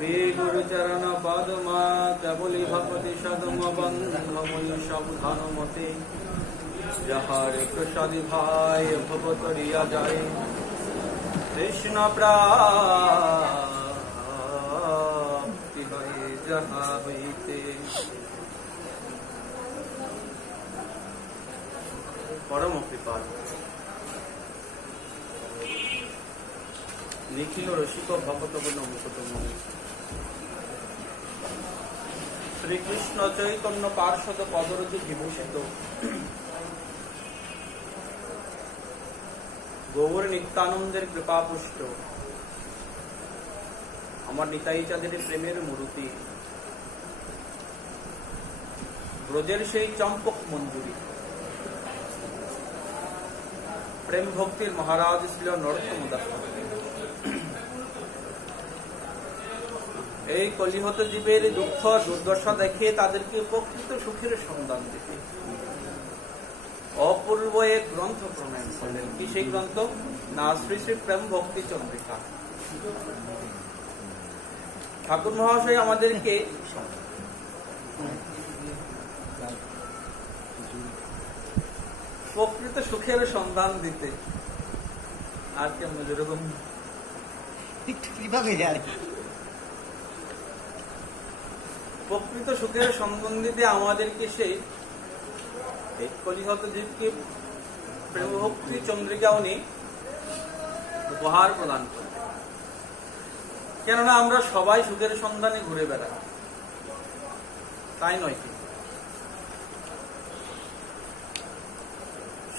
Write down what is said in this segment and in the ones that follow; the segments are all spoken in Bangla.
श्री गुरुचरण पद्मा केवली भगवती सदम बंधमयी सावधान मते যাহার প্রসাদী ভাই ভবতরিয়া যায় কৃষ্ণ প্রাপ্তি হয় যাহা হইতে। পরম কৃপাল নিখিল রসিক ভগতগণ মুকুটম শ্রীকৃষ্ণ চৈতন্য পার্ষদ পদরজি বিভূষিত গৌর নিত্যানন্দের কৃপাপুষ্ট আমার নিতাই চাঁদের প্রেমের মূর্তি ব্রজের সেই চম্পক মঞ্জুরি প্রেম ভক্তির মহারাজ ছিল নরোত্তম দাস। এই কলিহত জীবের দুঃখ দুর্দশা দেখে তাদেরকে প্রকৃত সুখের সন্ধান দিতে অপূর্ব এক গ্রন্থ প্রণয়ন করলেন। কি সেই গ্রন্থ? না, শ্রী শ্রী প্রেম ভক্তি চন্দ্রিকা। ঠাকুর মহাশয় আমাদেরকে প্রকৃত সুখের সন্ধান দিতে আর কেমন যেরকম প্রকৃত সুখের সন্ধান দিতে আমাদেরকে সেই কলিহত জীবকে প্রেম ভক্তি চন্দ্রিকা উনি উপহার প্রদান করেন। কেননা আমরা সবাই সুখের সন্ধানে ঘুরে বেড়াই, তাই নয় কি?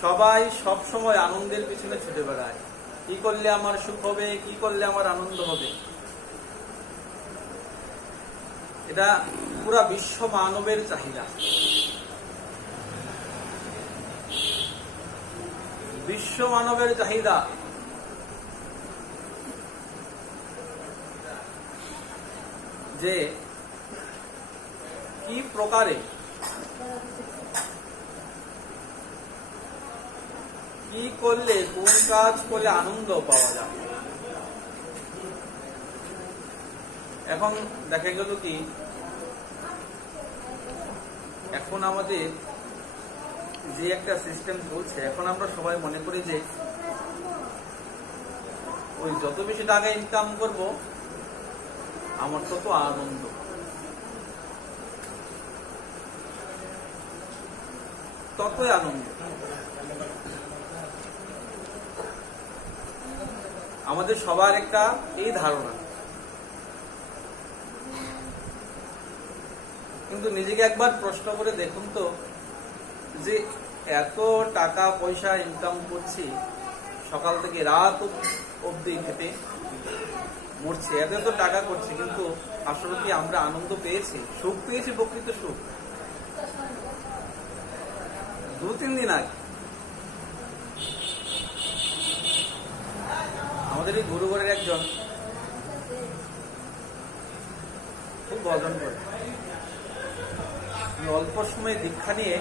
সবাই সব সময় আনন্দের পিছনে ছুটে বেড়ায়। কি করলে আমার সুখ হবে, কি করলে আমার আনন্দ হবে। এটা পুরা বিশ্ব মানবের চাহিদা। বিশ্ব মানবের চাহিদা যে কি প্রকারে কি করলে কোন কাজ করলে আনন্দ পাওয়া যায়। এখন দেখা গেল কি, এখন আমাদের যে একটা সিস্টেম চলছে, এখন আমরা সবাই মনে করি যে ওই যত বেশি টাকা ইনকাম করব আমার তত আনন্দ। ততই আনন্দ। আমাদের সবার একটা এই ধারণা, কিন্তু নিজেকে একবার প্রশ্ন করে দেখুন তো, যে এত টাকা পয়সা ইনকাম করছি, সকাল থেকে রাত অবধি খেতে মরছি, এত এত টাকা করছি, কিন্তু আসলে কি আমরা আনন্দ পেয়েছি, সুখ পেয়েছি? প্রকৃত সুখ 2-3 দিন আগে আমাদের এই গুরুগড়ের একজন খুব ভজন করে, অল্প সময়ে দীক্ষা নিয়ে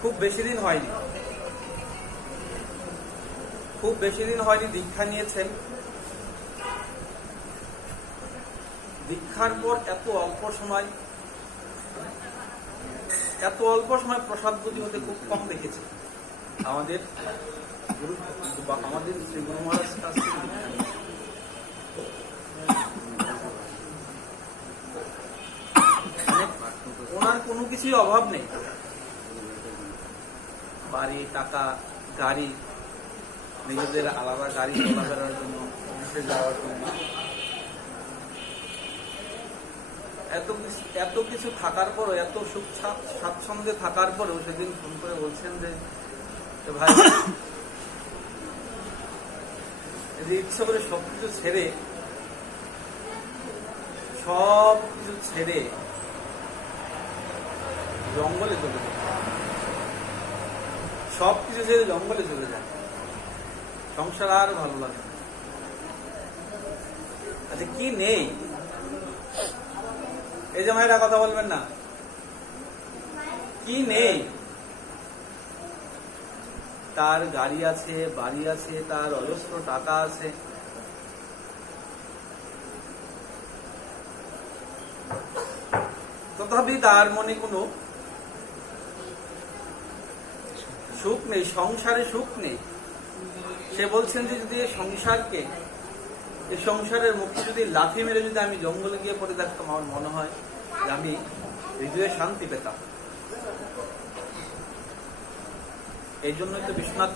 খুব বেশি দিন হয়নি দীক্ষা নিয়েছেন। দীক্ষার পর এত অল্প সময় প্রসাদ বুদ্ধি হতে খুব কম দেখেছে। আমাদের শ্রী গুরু মহারাজ কাছ থেকে দীক্ষা নিয়েছে। ওনার কোনো কিছুই অভাব নেই, বাড়ি, টাকা, গাড়ি, নিজেদের আলাদা গাড়ি চলাফেরার জন্য, অফিসে যাওয়ার জন্য, এত কিছু থাকার পরও, এত সুখ স্বাচ্ছন্দ্যে থাকার পরেও সেদিন ফোন করে বলছেন যে ভাই, ইচ্ছা করে সবকিছু ছেড়ে জঙ্গলে চলে যায়, সবকিছু ছেড়ে জঙ্গলে চলে যায়, সংসার আর ভালো লাগে। আচ্ছা, কি নেই? এই যে মায়েরা কথা বলবেন না, কি নেই? তার গাড়ি আছে, বাড়ি আছে, তার অজস্র টাকা আছে, তথাপি তার মনে কোনো সুখ নেই, সংসারে সুখ নেই। সে বলছেন যে যদি এই সংসারের মুখে যদি লাথি মেরে যদি আমি জঙ্গলে গিয়ে পড়ে থাকতাম, আমার মনে হয় যে আমি হৃদয়ে শান্তি পেতাম। এই জন্যই তো বিশ্বনাথ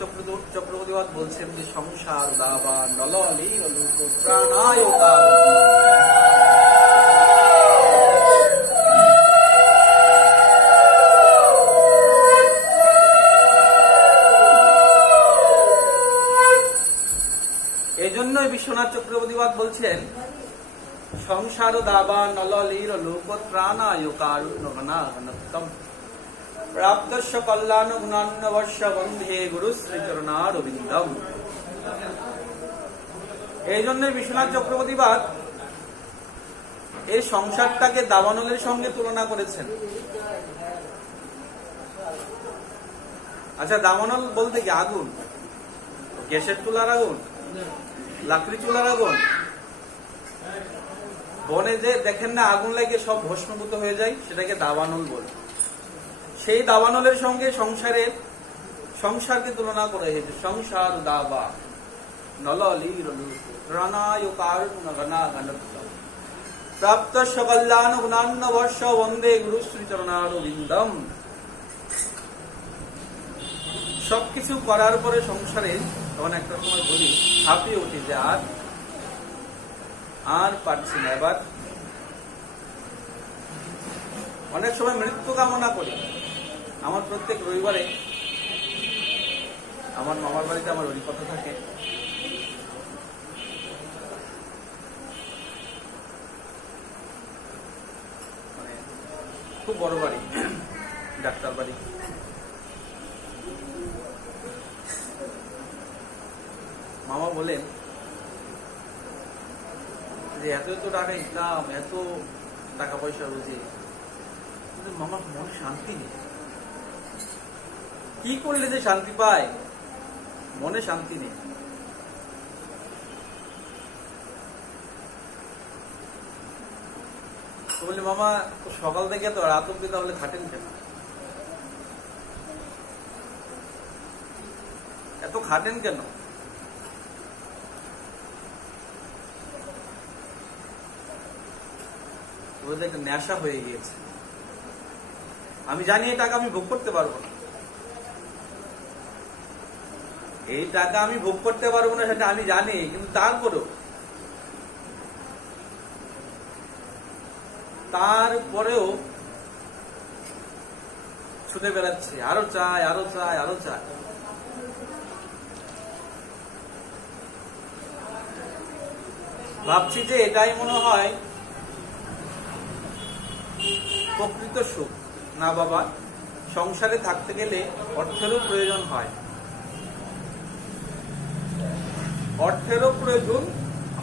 চক্রবর্তীবাদ বলছেন যে সংসার দাবা নললি প্রাণায়। এই জন্যই বিশ্বনাথ চক্রবর্তীবাদ বলছেন সংসার দাবা নলির লোক প্রাণায় কারুণ্যঘনাঘনতম প্রাপ্তস্য কল্যাণ গুণান্নবর্ষ বন্ধে গুরু শ্রীচরণারবিন্দম। এই জন্য বিশ্বনাথ চক্রবর্তীবাদ এই সংসারটাকে দাবানলের সঙ্গে তুলনা করেছেন। আচ্ছা, দাবানল বলতে কি আগুন? গ্যাসের চুলার আগুন, লাকড়ি চুলার আগুন? বনে যে দেখেন না আগুন লাগে সব ভস্মীভূত হয়ে যায়, সেটাকে দাবানল বলে। সেই দাবানলের সঙ্গে সংসারকে তুলনা করা হয়েছে। সংসার দাবা নলির প্রাণায় কারুণ্যঘনাঘনতম প্রাপ্তস্য কল্যাণ গুণান্নবর্ষ বন্দে গুরু শ্রীচরণারবিন্দম। সবকিছু করার পরে সংসারে তখন একটা সময় বলি হাঁপিয়ে উঠি যে আর পারছি না। এবার অনেক সময় মৃত্যু কামনা করি। আমার প্রত্যেক রবিবারে আমার মামার বাড়িতে আমার অভিজ্ঞতা থাকে। মানে খুব বড় বাড়ি, ডাক্তার বাড়ি। মামা বলেন যে এত টাকা ইনকাম, এত টাকা পয়সা রোজে, কিন্তু মামার মনে শান্তি নেই। কি করলে যে শান্তি পায়? মনে শান্তি নেই। তো বলি মামা সকাল থেকে তো রাত অব্দি তাহলে খাটেন কেন? এত খাটেন কেন? ওদের একটা নেশা হয়ে গিয়েছে। আমি জানি এই টাকা আমি ভোগ করতে পারবো না, এই টাকা আমি ভোগ করতে পারবো না, সেটা আমি জানি, কিন্তু তারপরেও ছুটে বেড়াচ্ছে, আরো চাই, আরো চাই, আরো চাই। ভাবছি যে এটাই মনে হয় প্রকৃত সুখ। না বাবা, সংসারে থাকতে গেলে অর্থেরও প্রয়োজন হয়, অর্থেরও প্রয়োজন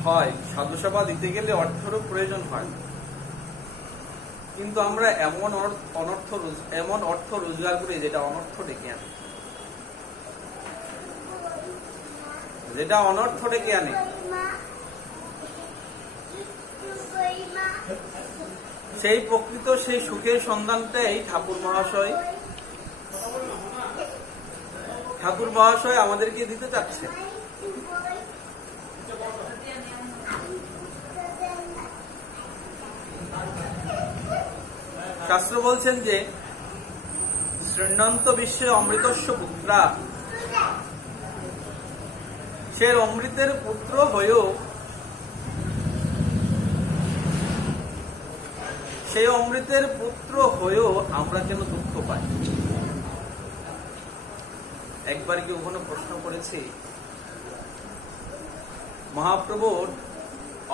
হয়, সাধুসেবা দিতে গেলে অর্থেরও প্রয়োজন হয়। কিন্তু আমরা এমন অর্থ রোজগার করি যেটা অনর্থ ডেকে আনে, যেটা অনর্থ ডেকে আনে। সেই প্রকৃত সেই সুখের সন্ধানটাই ঠাকুর মহাশয় আমাদেরকে দিতে চাচ্ছে। শাস্ত্র বলছেন যে শৃণ্বন্ত বিশ্বে অমৃতস্য পুত্রা, সে অমৃতের পুত্র হয়েও সেই অমৃতের পুত্র হয়েও আমরা কেন দুঃখ পাই? একবার কি ওখানে প্রশ্ন করেছি, মহাপ্রভুর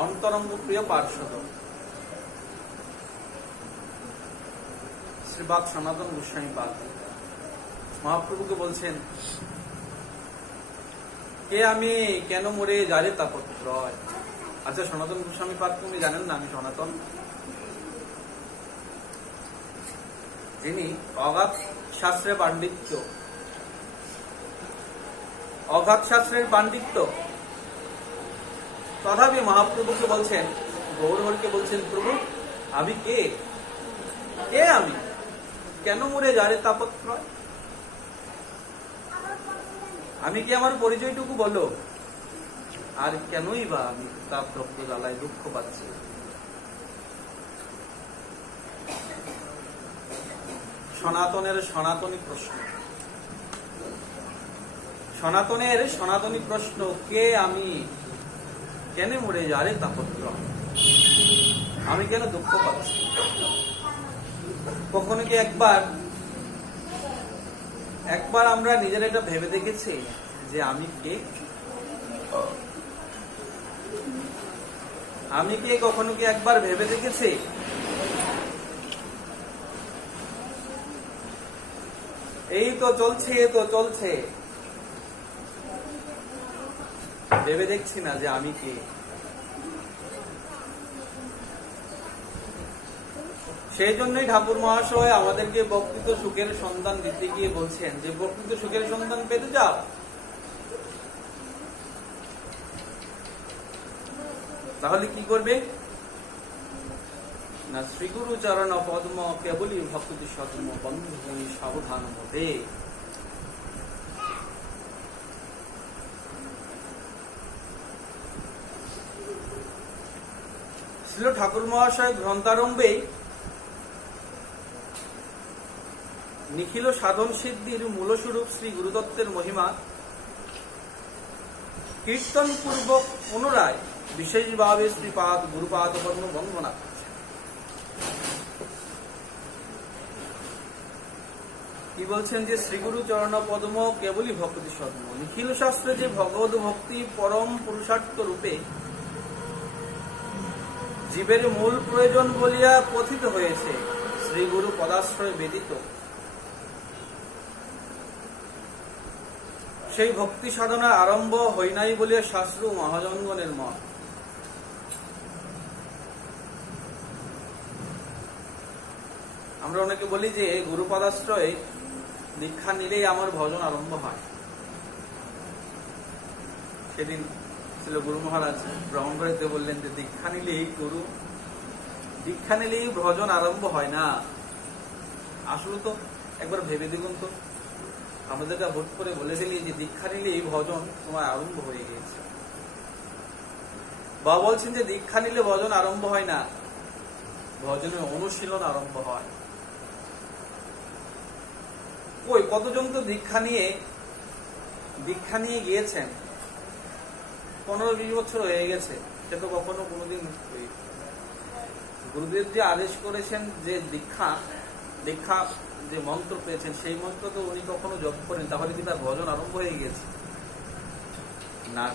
অন্তরঙ্গ প্রিয় পার্ষদ শ্রীবাদ সনাতন গোস্বামী পাদ মহাপ্রভুকে বলছেন, কে আমি কেন মরে যারে তাপত্রয়। আচ্ছা, সনাতন গোস্বামী পাদ তুমি জানেন না? আমি সনাতন, যিনি অগাধ শাস্ত্রের পাণ্ডিত্য, তথাপি মহাপ্রভুকে বলছেন, গৌরহরকে বলছেন, প্রভু আমি কে? কে আমি, কেন মরে যারে তাপত্রয়? আমি কি আমার পরিচয়টুকু বলো, আর কেনই বা আমি তাপ রক্ত জ্বালায় দুঃখ পাচ্ছি? সনাতনের সনাতনী প্রশ্ন, সনাতনের সনাতনী প্রশ্ন, কে আমি, কেন মরে যারে তাপত্রয়? আমি কেন দুঃখ পাচ্ছি? কখনো কি একবার আমরা নিজেরা এটা ভেবে দেখেছি যে আমি কে? আমি কে কখনো কি একবার ভেবে দেখেছি? এই তো চলছে, ভেবে দেখছি না যে আমি কে। সেই জন্যই ঠাকুর মহাশয় আমাদেরকে প্রকৃত সুখের সন্ধান দিতে গিয়ে বলছেন যে প্রকৃত সুখের সন্ধান পেতে যাও, তাহলে কি করবে না? শ্রীগুরু চরণ পদ্ম কেবলই ভক্তি সদ্ম বন্ধু সাবধান মতে। শ্রীল ঠাকুর মহাশয় গ্রন্থারম্ভে নিখিল সাধন সিদ্ধির মূলস্বরূপ শ্রী গুরুদত্তের মহিমা কীর্তন পূর্বক পুনরায় বিশেষভাবে শ্রীপাদ গুরুপাদ কর্ম বন্দনা করছে। কি বলছেন যে শ্রীগুরু চরণ পদ্ম কেবলই ভক্তি সদ্ম, নিখিল শাস্ত্রে যে ভগবত ভক্তি পরম পুরুষার্থ রূপে জীবের মূল প্রয়োজন বলিয়া কথিত হয়েছে, শ্রীগুরু পদাশ্রয় ব্যতীত সেই ভক্তি সাধনার আরম্ভ হয় নাই বলিয়া শাস্ত্র মহাজনগণের মত। আমরা অনেকে বলি যে গুরু পদাশ্রয়ে দীক্ষা নিলেই আমার ভজন আরম্ভ হয়। সেদিন ছিল গুরু মহারাজ ব্রহ্মবাড়িতে বললেন যে দীক্ষা নিলেই ভজন আরম্ভ হয় না। আসলে তো একবার ভেবে দেখুন তো, আমাদেরকে ভোট করে বলে দিলি যে দীক্ষা নিলেই ভজন তোমার আরম্ভ হয়ে গিয়েছে। বা বলছেন যে দীক্ষা নিলে ভজন আরম্ভ হয় না, ভজনের অনুশীলন আরম্ভ হয়। ওই কতজন তো দীক্ষা নিয়ে গিয়েছেন, 15-20 বছর হয়ে গেছে, সে তো কখনো কোনোদিন গুরুদেব যে আদেশ করেছেন যে দীক্ষা যে মন্ত্র পেয়েছেন সেই মন্ত্র তো উনি কখনো জপ করেন, তাহলে কি তার ভজন আরম্ভ হয়ে গেছে? না,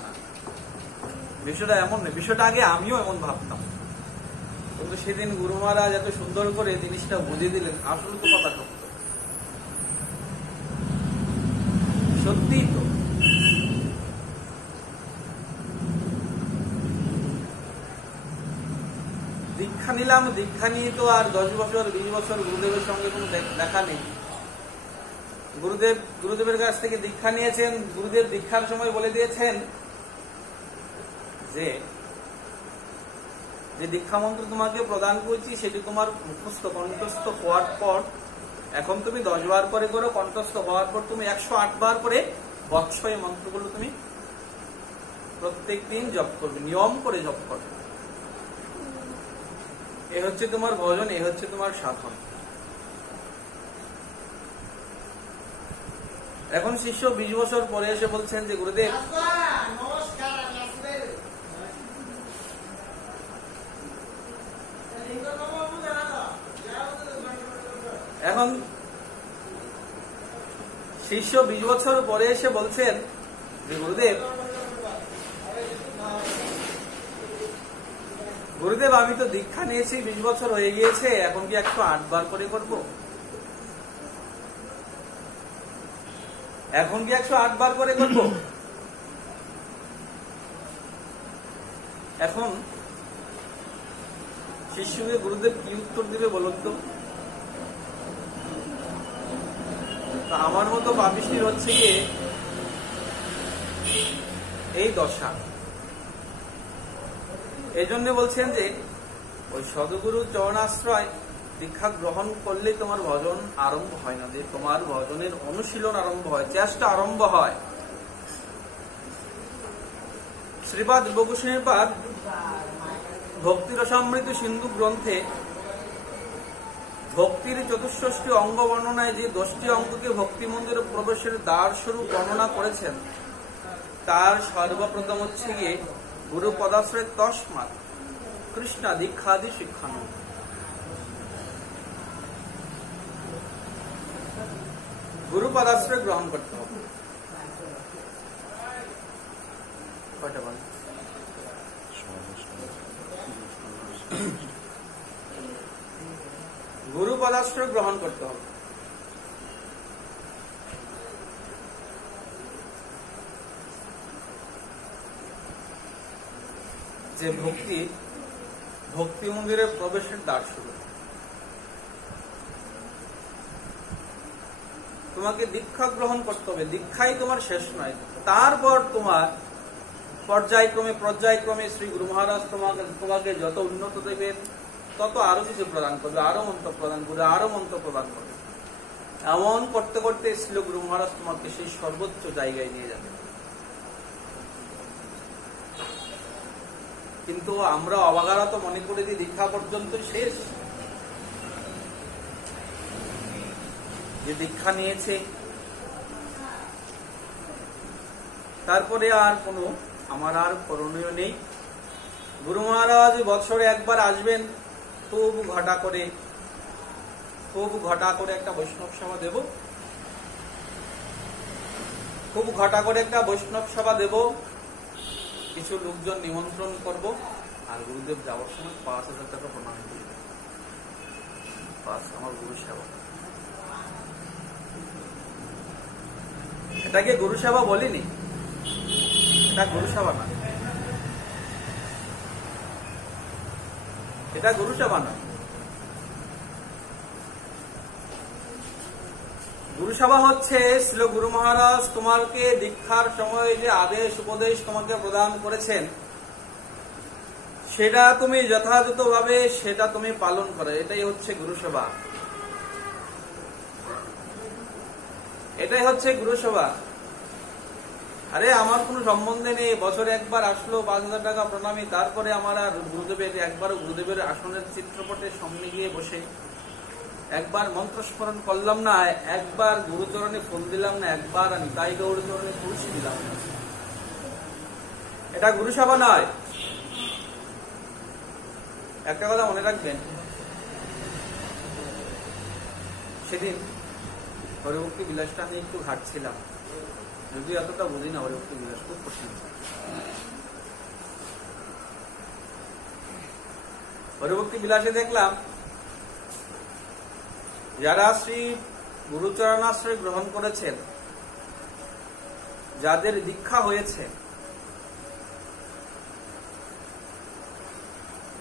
বিষয়টা এমন নয়। বিষয়টা আগে আমিও এমন ভাবতাম, কিন্তু সেদিন গুরু মহারাজ এত সুন্দর করে জিনিসটা বুঝিয়ে দিলেন। আসলে তো কথা সত্যি তো। দীক্ষা নিলাম, দীক্ষা নিয়ে তো আর 10 বছর 20 বছর গুরুদেবের সঙ্গে কোনো দেখা নেই। গুরুদেবের কাছ থেকে দীক্ষা নিয়েছেন, গুরুদেব দীক্ষার সময় বলে দিয়েছেন যে দীক্ষা মন্ত্র তোমাকে প্রদান করছি সেটি তোমার মুখস্থ কণ্ঠস্থ হওয়ার পর, এখন তুমি 10 বার করে করো, কণ্ঠস্থ হওয়ার পর তুমি 108 বার করে বৎসয় মন্ত্রগুলো তুমি প্রত্যেক দিন জপ করবে, নিয়ম করে জপ করবে। এ হচ্ছে তোমার ভজন, এ হচ্ছে তোমার সাধন। এখন শিষ্য 20 বছর পরে এসে বলছেন যে গুরুদেব, এখন শিষ্য 20 বছর পরে এসে বলছেন যে গুরুদেব আমি তো দীক্ষা নিয়েছি 20 বছর হয়ে গিয়েছে, এখন কি 108 বার করে করবো? এখন কি 108 বার করে করবো? এখন শিষ্যকে গুরুদেব কি উত্তর দিবে বলুন তো? আমার মতো পাপিষ্টির হচ্ছে গিয়ে এই দশা। এই জন্য বলছেন যে ওই সদগুরু চরণাশ্রয় দীক্ষা গ্রহণ করলেই তোমার ভজন আরম্ভ হয় না, যে তোমার ভজনের অনুশীলন আরম্ভ হয়, চেষ্টা আরম্ভ হয়। শ্রীপাদ দিব্যগোস্বামীর পাদ ভক্তি রসামৃত সিন্ধু গ্রন্থে ভক্তির চতুষ্ষষ্ঠী অঙ্গ বর্ণনায় যে 10টি অঙ্গকে ভক্তি মন্দিরে প্রবেশের দ্বার স্বরূপ বর্ণনা করেছেন, তার সর্বপ্রথম হচ্ছে গিয়ে গুরু পদাশ্রয় তস্মাৎ কৃষ্ণা দীক্ষাদি শিক্ষানো। গুরু পদাশ্রয় গ্রহণ করতে হবে। কয়টা বল? গুরু পদাশ্রয় গ্রহণ করতে হবে। যে ভক্তি মন্দিরে প্রবেশের দ্বার শুরু। তোমাকে দীক্ষা গ্রহণ করতে হবে, দীক্ষাই তোমার শেষ নয়। তারপর তোমার পর্যায়ক্রমে শ্রী গুরু মহারাজ তোমাকে যত উন্নত দেবেন, তত আরো কিছু প্রদান করবে, আরো মন্ত্র প্রদান করবে, আরো মন্ত্র প্রদান করবে। এমন করতে করতে শ্রী গুরু মহারাজ তোমাকে সেই সর্বোচ্চ জায়গায় নিয়ে যাবে। কিন্তু আমরা অবজ্ঞাত মনে করি যে দীক্ষা পর্যন্ত শেষ, যে দীক্ষা নিয়েছে তারপরে আর কোনো আমার আর করণীয় নেই। গুরু মহারাজ বছরে একবার আসবেন, খুব ঘটা করে একটা বৈষ্ণব সভা দেব, কিছু লোকজন নিমন্ত্রণ করব, আর গুরুদেব যাওয়ার সময় 5,000 টাকা প্রণামী দিয়ে দেব। আমার গুরু সেবা। এটাকে গুরু সেবা বলিনি, এটা গুরু সেবা না, এটা গুরু সেবা না। গুরু সেবা হচ্ছে শ্রী গুরু মহারাজ তোমাকে দীক্ষার সময় যে আদেশ উপদেশ তোমাকে প্রদান করেছেন, সেটা তুমি যথাযথভাবে সেটা তুমি পালন করো, এটাই হচ্ছে গুরু সেবা, এটাই হচ্ছে গুরু সেবা। আরে আমার কোনো সম্বন্ধে নেই, বছরে একবার আসলো 5,000 টাকা প্রণামী, তারপরে আমার আর গুরুদেবের একবারও গুরুদেবের আসনের চিত্রপটের সামনে গিয়ে বসে একবার মন্ত্রস্মরণ করলাম না, একবার গুরুচরণে ফুল দিলাম না, একবার নিতাই গৌরচরণে তুলসী দিলাম না, এটা গুরু সেবা নয়। একটা কথা মনে রাখবেন, সেদিন হরিভক্তি বিলাসটা আমি একটু ঘাটছিলাম, যদি এতটা বুঝি না, হরিভক্তি বিলাস খুব কঠিন। হরিভক্তি বিলাসে দেখলাম যারা শ্রী গুরুচরণাশ্রয় গ্রহণ করেছেন, যাদের দীক্ষা হয়েছে,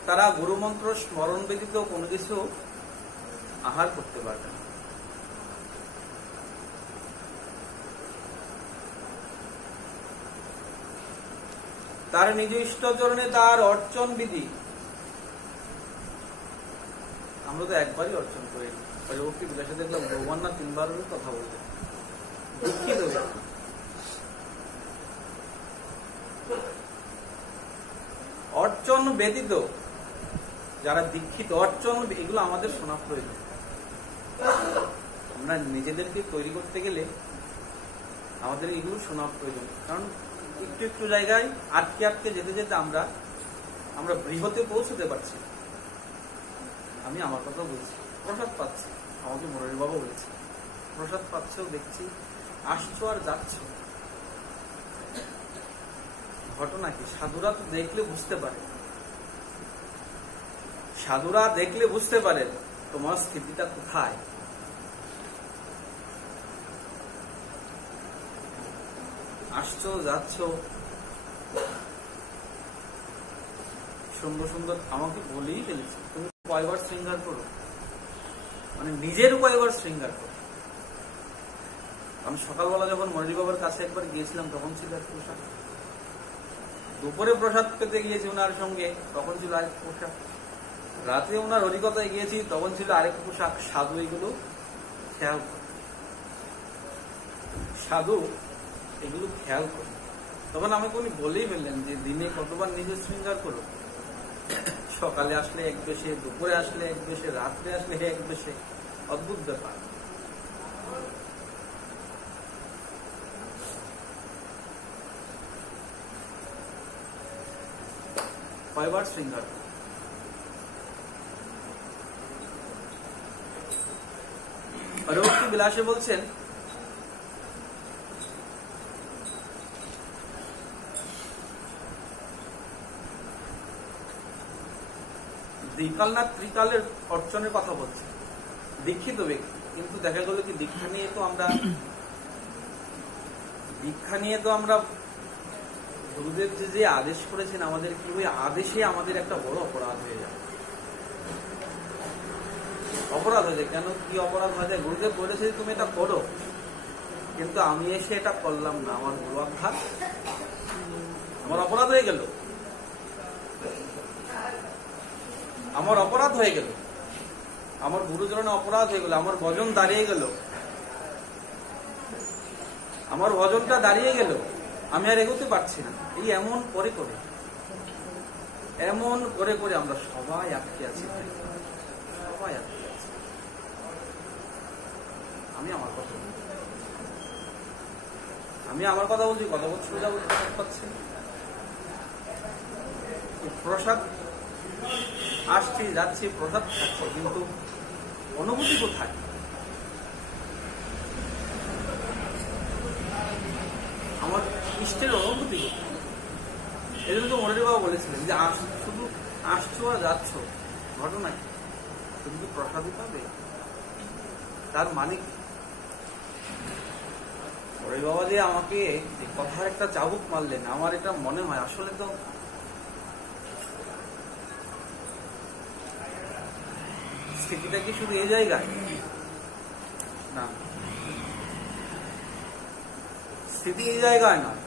তারা গুরুমন্ত্র স্মরণ ব্যতীত কোনো কিছু আহার করতে পারবে না। তার নিজ ইষ্টচরণে তার অর্চন বিধি, আমরা তো একবারই অর্চন করি। হরিভক্তি বিলাসে দেখলাম ভগবান না 3 বারের কথা বলতে, দুঃখিত। অর্চন ব্যতীত যারা দীক্ষিত, অর্চন এগুলো আমাদের শোনা প্রয়োজন। আমরা নিজেদেরকে তৈরি করতে গেলে আমাদের এগুলো শোনা প্রয়োজন, কারণ একটু একটু জায়গায় আটকে যেতে যেতে আমরা বৃহতে পৌঁছতে পারছি। আমি আমার কথা বলছি, প্রসাদ পাচ্ছি, আমাকে মুরারি বাবা বলেছে প্রসাদ পাচ্ছ, দেখছি আসছো আর যাচ্ছ। ঘটনা কি? সাধুরা তো দেখলে বুঝতে পারে তোমার স্থিতিটা কোথায়। আসছো যাচ্ছ, সুন্দর সুন্দর আমাকে বলেই ফেলেছে, তুমি কয়বার শৃঙ্গার করো, মানে নিজের কয়বার শৃঙ্গার করো। আমি সকালবেলা যখন মনির বাবার কাছে একবার গিয়েছিলাম, তখন ছিল এক পোশাক, দুপুরে প্রসাদ পেতে গিয়েছি ওনার সঙ্গে, তখন ছিল আরেক পোশাক, রাতে ওনার হরিকথায় গিয়েছি, তখন ছিল আরেক পোশাক সাধু। এগুলো খেয়াল করে, সাধু এগুলো খেয়াল করে। তখন আমাকে উনি বলেই ফেললেন যে দিনে কতবার নিজে শৃঙ্গার করো, সকালে আসলে এক বেশে, দুপুরে আসলে এক বেশে, রাত্রে আসলে এক বেশে। অদ্ভুত ব্যাপার। কয়বার শৃঙ্গার? পরবর্তী বিলাসে বলছেন, দ্বিকাল না ত্রিকালের অর্চনের কথা বলছে। দীক্ষিত ব্যক্তি, কিন্তু দেখা গেল কি দীক্ষা নিয়ে তো আমরা গুরুদেব যে আদেশ করেছেন আমাদের, কি ওই আদেশে আমাদের একটা বড় অপরাধ হয়ে যায়। অপরাধ হয়ে যায় কেন? কি অপরাধ হয়ে যায়? গুরুদেব বলেছে তুমি এটা করো, কিন্তু আমি এসে এটা করলাম না, আমার বড় আঘাত, আমার অপরাধ হয়ে গেল, আমার অপরাধ হয়ে গেল, আমার গুরুজনের অপরাধ হয়ে গেল, আমার ভজন দাঁড়িয়ে গেল, আমার ভজনটা দাঁড়িয়ে গেল, আমি আর এগোতে পারছি না। এই এমন করে আমরা সবাই আটকে আছি, সবাই আটকে আছি। আমি আমার কথা বলছি, কত বছর যাবো পাচ্ছি। প্রসাদ আসছি যাচ্ছি, প্রসাদ খাচ্ছি, কিন্তু অনুভূতি কোথায়? আমার ইষ্টের অনুভূতি কোথায়? এই জন্য তো মনির বাবা বলেছিলেন যে শুধু আসছো আর যাচ্ছ, ঘটনা কি? তুমি কি প্রসাদই পাবে? তার মানে মনির বাবা যে আমাকে কথার একটা চাবুক মারলেন, আমার এটা মনে হয় আসলে তো স্থিতিটা কি শুধু এই জায়গায় না, স্থিতি এই জায়গায় নয়।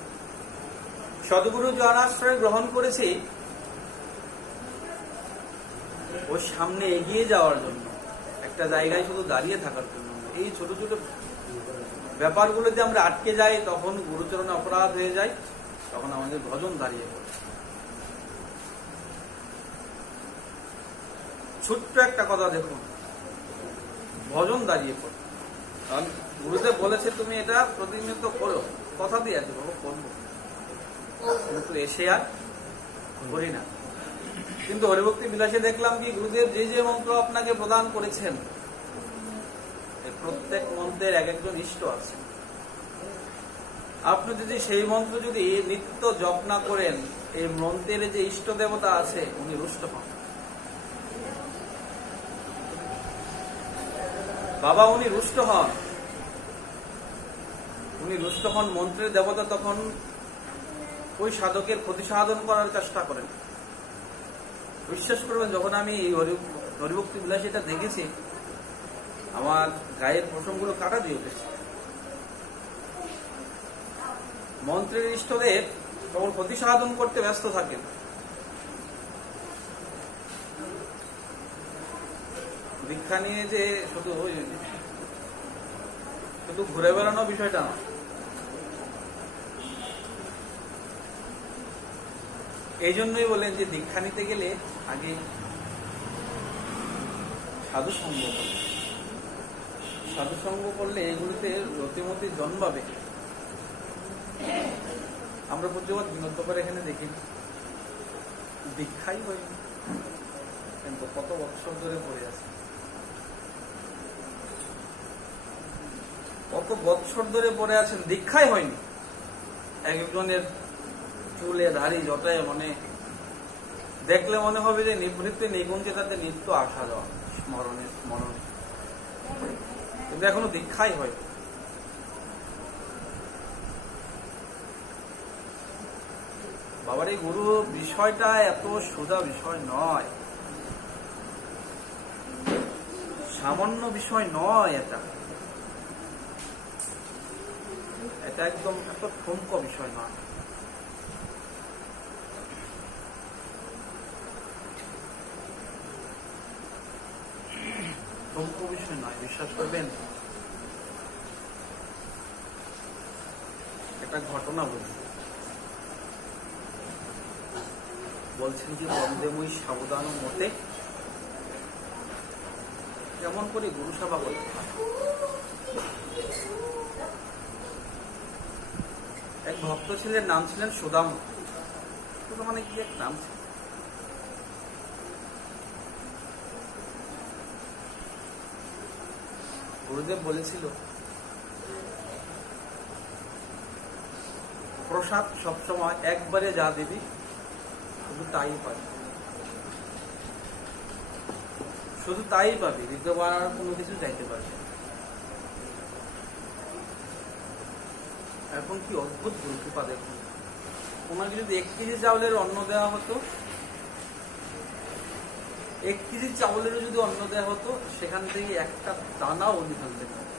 সদ্গুরু যার আশ্রয় গ্রহণ করেছে, ওর সামনে এগিয়ে যাওয়ার জন্য, একটা জায়গায় শুধু দাঁড়িয়ে থাকার জন্য। এই ছোট ছোট ব্যাপারগুলোতে আমরা আটকে যাই, তখন গুরুচরণে অপরাধ হয়ে যায়, তখন আমাদের ভজন দাঁড়িয়ে পড়ে। ছোট্ট একটা কথা দেখুন, ভজন দাঁড়িয়ে পড়ে। কারণ গুরুদেব বলেছে তুমি এটা প্রতিনিয়ত করো, কথা দিয়ে আছে বাবা করবো, কিন্তু এসে আর করি না। কিন্তু হরিভক্তি বিলাসে দেখলাম কি গুরুদেব যে মন্ত্র আপনাকে প্রদান করেছেন, প্রত্যেক মন্ত্রের এক একজন ইষ্ট আছে। আপনি যদি সেই মন্ত্র যদি নিত্য জপ না করেন, এই মন্ত্রের যে ইষ্ট দেবতা আছে উনি রুষ্ট হন। বাবা উনি রুষ্ট হন, মন্ত্রের দেবতা তখন ওই সাধকের ক্ষতি সাধন করার চেষ্টা করেন। বিশ্বাস করবেন, যখন আমি হরিভক্তি বিলাসে এটা দেখেছি, আমার গায়ের পশমগুলো কাটা দিয়ে উঠেছে। মন্ত্রের ইষ্টদেব তখন ক্ষতি সাধন করতে ব্যস্ত থাকেন। দীক্ষা নিয়ে যে শুধু ঘুরে বেড়ানো বিষয়টা না, এই জন্যই বলেন যে দীক্ষা নিতে গেলে আগে সাধুসঙ্গ করলে এগুলিতে রতিমতি জন্মাবে। আমরা প্রতিবাদ বিনোদ করে এখানে দেখি, দীক্ষাই হয়নি, কিন্তু কত বছর ধরে পড়ে আছে, কত বছর ধরে পড়ে আছেন, দীক্ষাই হয়নি। একজনের চুলে দাড়ি জটায় দেখলে মনে হবে যে নিবৃত্তি নিকুঞ্জে তাতে নিত্য আসা যাওয়া, স্মরণে, কিন্তু এখনো দীক্ষাই হয়। বাবার এই গুরু বিষয়টা এত সোজা বিষয় নয়, সামান্য বিষয় নয়, এটা একদম এত ঠুনকো বিষয় নয়। নয়। বিশ্বাস করবেন, একটা ঘটনা বলছি। বলছেন যে বন্দেময়ী সাবধান মতে কেমন করে গুরু সেবা করতে হয়। এক ভক্ত ছিলেন, নাম ছিলেন সুদামা। মানে কি এক নাম ছিল। গুরুদেব বলেছিল প্রসাদ সবসময় একবারে যা দিবি শুধু তাই পাবি, শুধু তাই পাবি, দ্বিতীয়বার আর কোনো কিছু চাইতে পারবি। এখন কি অদ্ভুত গুরু কৃপা দেখুন। ওনাকে যদি 1 কেজি চাউলের অন্ন দেওয়া হতো, 1 কেজি চাউলেরও যদি অন্ন দেওয়া হতো, সেখান থেকে একটা দানাও উনি ফেলতে পারেন।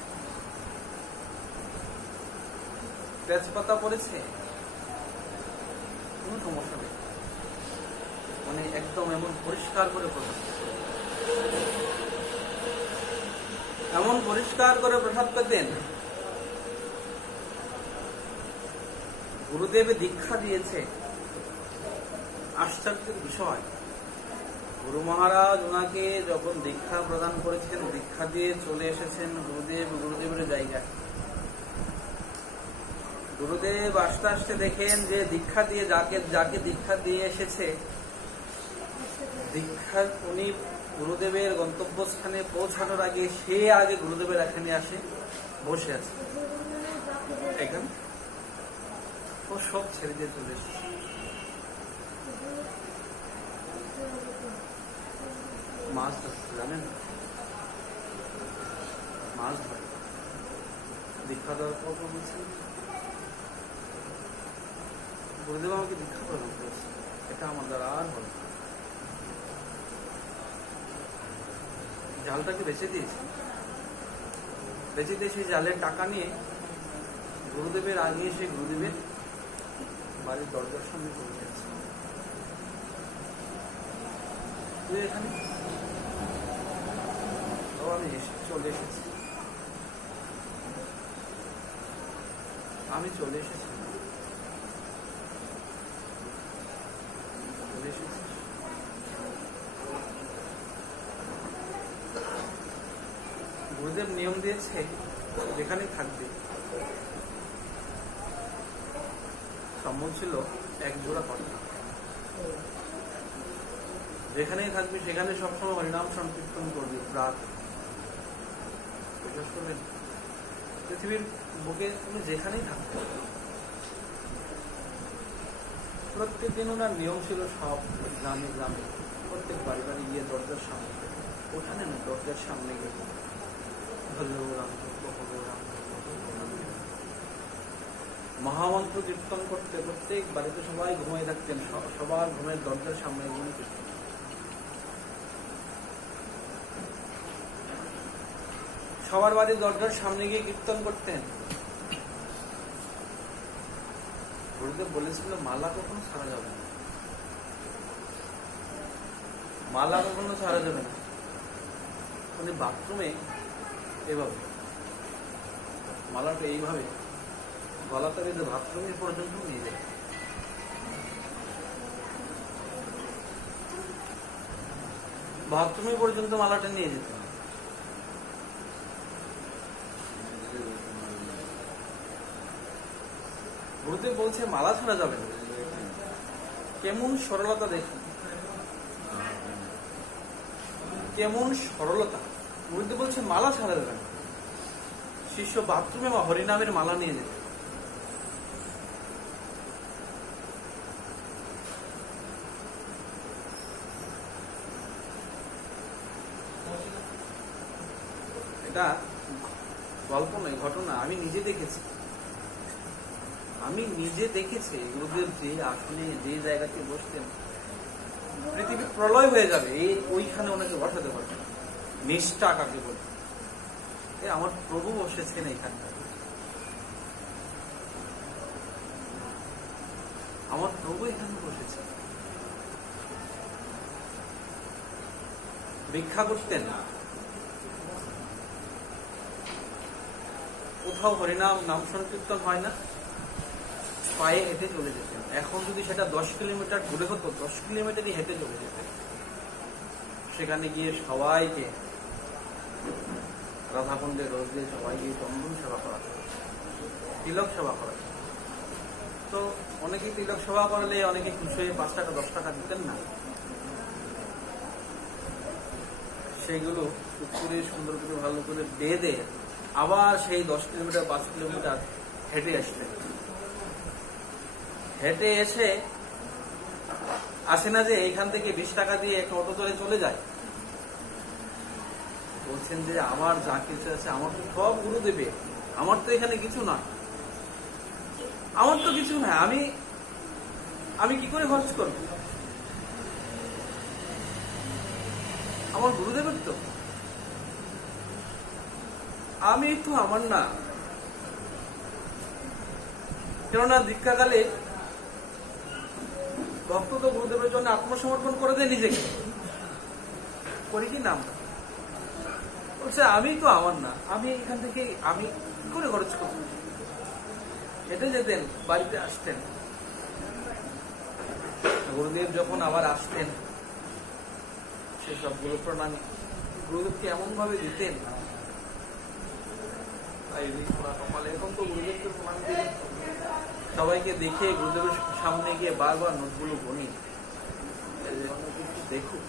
তেজপাতা পড়েছে, কোনো সমস্যা নেই। মানে একদম এমন পরিষ্কার করে প্রসাদ, এমন পরিষ্কার করে প্রসাদ পেতেন। গুরুদেব দীক্ষা দিয়েছে, আশ্চর্যের বিষয়। গুরু মহারাজ ওনাকে যখন দীক্ষা প্রদান করেছেন, দীক্ষা দিয়ে চলে এসেছেন গুরুদেবের জায়গায়। গুরুদেব আস্তে আস্তে দেখেন যে দীক্ষা দিয়ে যাকে দীক্ষা দিয়ে এসেছে, দীক্ষা উনি গুরুদেবের গন্তব্যস্থানে পৌঁছানোর আগে সে আগে গুরুদেবের এখানে আসে বসে আছে। এখানে ও সব ছেড়ে দিয়ে চলে এসেছে। মাছ ধরতে জানেন, মাছ ধরে দীক্ষা দেওয়ার পর বলছেন গুরুদেব আমাকে দীক্ষা প্রদান করেছে, এটা আমার দ্বারা আর হবে। জালটাকে বেঁচে দিয়েছে, বেঁচে দিয়ে সেই জালের টাকা নিয়ে গুরুদেবের আগে এসে গুরুদেবের বাড়ির দরজার সামনে চলে যাচ্ছে। তুই এখানে, আমি চলে এসেছি, আমি চলে এসেছি, চলে এসেছি। গুরুদেব নিয়ম দিয়েছে যেখানেই থাকবে, সম্ভব ছিল 1 জোড়া কথা, যেখানেই থাকবি সেখানে সবসময় হরিনাম সংকীর্তন করবি। রাত বিশ্বাস করবেন, পৃথিবীর বুকে তুমি যেখানেই থাকবে, প্রত্যেকদিন ওনার নিয়ম ছিল সব গ্রামে গ্রামে প্রত্যেক বাড়ি বাড়ি গিয়ে দরজার সামনে, ওখানে না দরজার সামনে গিয়ে মহামন্ত্র কীর্তন করতে, প্রত্যেক বাড়িতে সবাই ঘুমিয়ে থাকতেন, সবার ঘুমের দরজার সামনে ঘুমিয়ে কীর্তন। সবার বাড়ির দরজার সামনে গিয়ে কীর্তন করতেন। গুরুদেব বলেছিল মালা কখনো ছাড়া যাবে না, মালা কখনো ছাড়া যাবে না। মানে বাথরুমে এভাবে মালাটা এইভাবে গলাতে বেঁধে বাথরুমে পর্যন্ত নিয়ে যায়। বাথরুমে পর্যন্ত মালাটা নিয়ে যেত। গুরুদেব বলছে মালা ছাড়া যাবে না। কেমন সরলতা দেখুন, কেমন সরলতা। গুরুদেব বলছে মালা ছাড়া যাবে না। শিষ্য বাথরুমে বা হরিনামের মালা নিয়ে যেত। এটা গল্প নয়, ঘটনা। আমি নিজে দেখেছি, গুরুদেব যে আসলে যে জায়গাতে বসতেন, পৃথিবী প্রলয় হয়ে যাবে ওইখানে ওনাকে বসাতে পারবে। নিষ্ঠা কাকে বলে, আমার প্রভু বসেছেন এইখানটা, আমার প্রভু এখানে বসেছে। ভিক্ষা করতেন, কোথাও হরিনাম নাম সংকীর্তন হয় না, পায়ে হেঁটে চলে যেতেন। এখন যদি সেটা 10 কিলোমিটার দূরে হতো, 10 কিলোমিটারই হেঁটে চলে যেতেন। সেখানে গিয়ে সবাইকে রাধাকুণ্ডে রোজ দিয়ে সবাইকে চন্দন সেবা করা, তিলক সেবা করা। তো অনেকে তিলক সেবা করলে অনেকে খুশি হয়ে 5 টাকা 10 টাকা দিতেন না, সেইগুলো পুকুরে সুন্দর করে ভালো করে বেঁধে আবার সেই 10 কিলোমিটার 5 কিলোমিটার হেঁটে আসতেন। হেঁটে এসে আসে না যে এইখান থেকে 20 টাকা দিয়ে একটা অটো ধরে চলে যায়। বলছেন যে আমার যা কিছু আছে আমার তো সব গুরু দেবে, আমার তো এখানে কিছু না, আমার তো কিছু না, আমি কি করে খরচ করব, আমার গুরুদেবের তো, আমি তো আমার না। কেননা দীক্ষাকালে ভক্ত তো গুরুদেবের জন্য আত্মসমর্পণ করে দেয় নিজেকে, করি কি না? বলছে আমি তো আমার না, আমি এখান থেকে আমি কি করে খরচ করব? হেঁটে যেতেন, বাড়িতে আসতেন। গুরুদেব যখন আবার আসতেন, সে সবগুলো প্রণামী গুরুদেবকে এমন ভাবে দিতেন, এখন তো গুরুদেবকে প্রণাম দিলেন, সবাইকে দেখে গুরুদেবের সামনে গিয়ে বারবার নোটগুলো গণি, দেখুক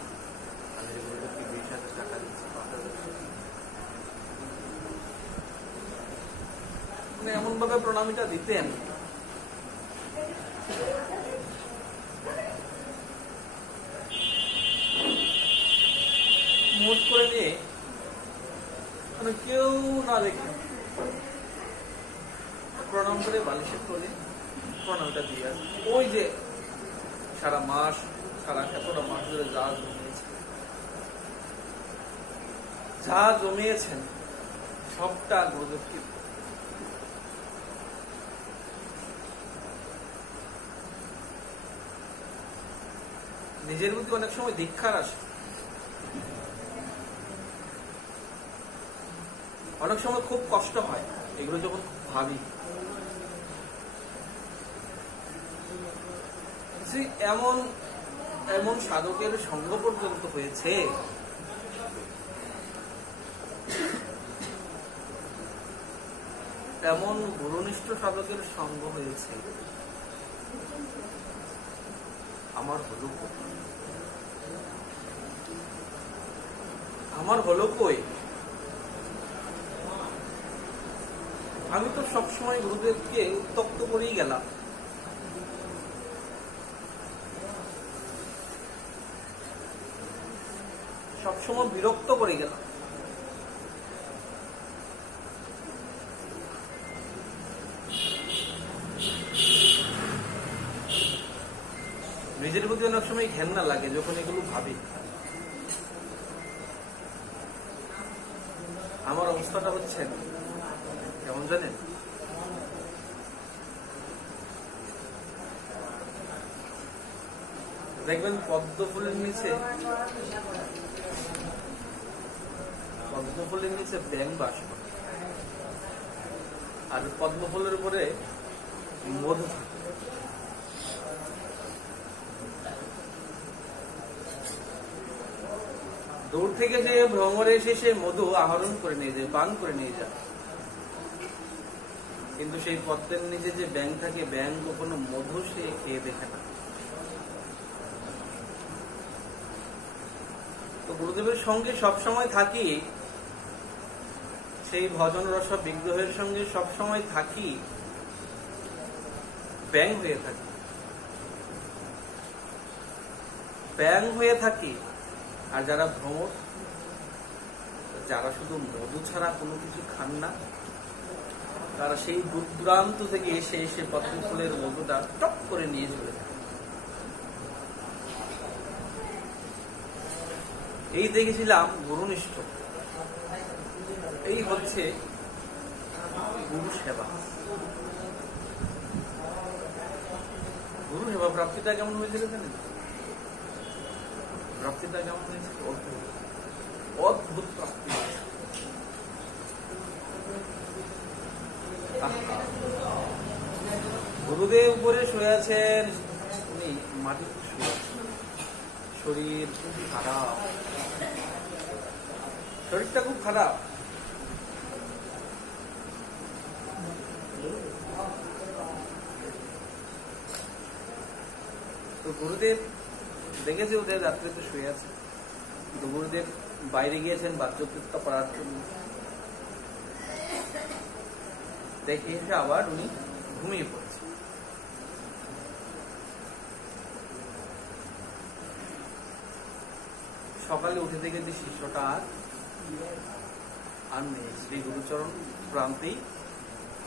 গুরুদেবকে 20,000 টাকা দিচ্ছে, 5,000। এমন ভাবে প্রণামীটা দিতেন। মোট করে নিয়ে কেউ না দেখে প্রণাম করে বালিশের তলে প্রণামটা দিয়ে আসে। ওই যে সারা মাস, সারা এতটা মাস ধরে যা জমিয়েছেন সবটা গুরুদেবকে। নিজের প্রতি অনেক সময় দীক্ষার আসে, অনেক সময় খুব কষ্ট হয় এগুলো যখন ভাবি, যে এমন এমন সাধকের সঙ্গ পর্যন্ত হয়েছে, এমন গুরুনিষ্ঠ সাধকের সঙ্গ হয়েছে, আমার হলো কই? আমি তো সবসময় গুরুদেবকে উত্তপ্ত করেই গেলাম। সবসময় বিরক্ত করে গেলাম। নিজের প্রতি অনেক সময় ঘেন্না লাগে যখন এগুলো ভাবি। আমার অবস্থাটা হচ্ছে কেমন জানেন? দেখবেন পদ্ম ফুলের নিচে ব্যাঙ বাস করে, আর পদ্ম ফুলের উপরে মধু থাকে। দূর থেকে যে ভ্রমরে এসে সে মধু আহরণ করে নিয়ে যায়, পান করে নিয়ে যায়, কিন্তু সেই পদ্মের নিচে যে ব্যাঙ থাকে, ব্যাঙ কখনো মধু সে খেয়ে দেখে না। তো গুরুদেবের সঙ্গে সবসময় থাকি, সেই ভজন রস বিগ্রহের সঙ্গে সবসময় থাকি, ব্যাঙ হয়ে থাকি। আর যারা ভ্রমর, যারা শুধু মধু ছাড়া কোনো কিছু খান না, তারা সেই দূর দূরান্ত থেকে এসে পদ্ম ফুলের মধুটা টপ করে নিয়ে চলে যায়। এই দেখেছিলাম গুরুনিষ্ঠ। এই হচ্ছে গুরু সেবা। গুরু সেবা প্রাপ্তিটা কেমন হয়েছিল জানেন? প্রাপ্তিটা কেমন হয়েছে? অদ্ভুত প্রাপ্তি। গুরুদেব উপরে শুয়ে আছেন, উনি মাটিতে শুয়ে আছেন, শরীর খুব খারাপ, শরীরটা খুব খারাপ। তো গুরুদেব দেখেছে ওদের রাত্রে শুয়ে আছে, তো গুরুদেব বাইরে গিয়েছেন বাহ্যকৃত্য করার জন্য, দেখে এসে আবার উনি ঘুমিয়ে পড়ছে। সকালে উঠে থেকে যে শিষ্যটা আর নেই, শ্রী গুরুচরণ প্রান্তেই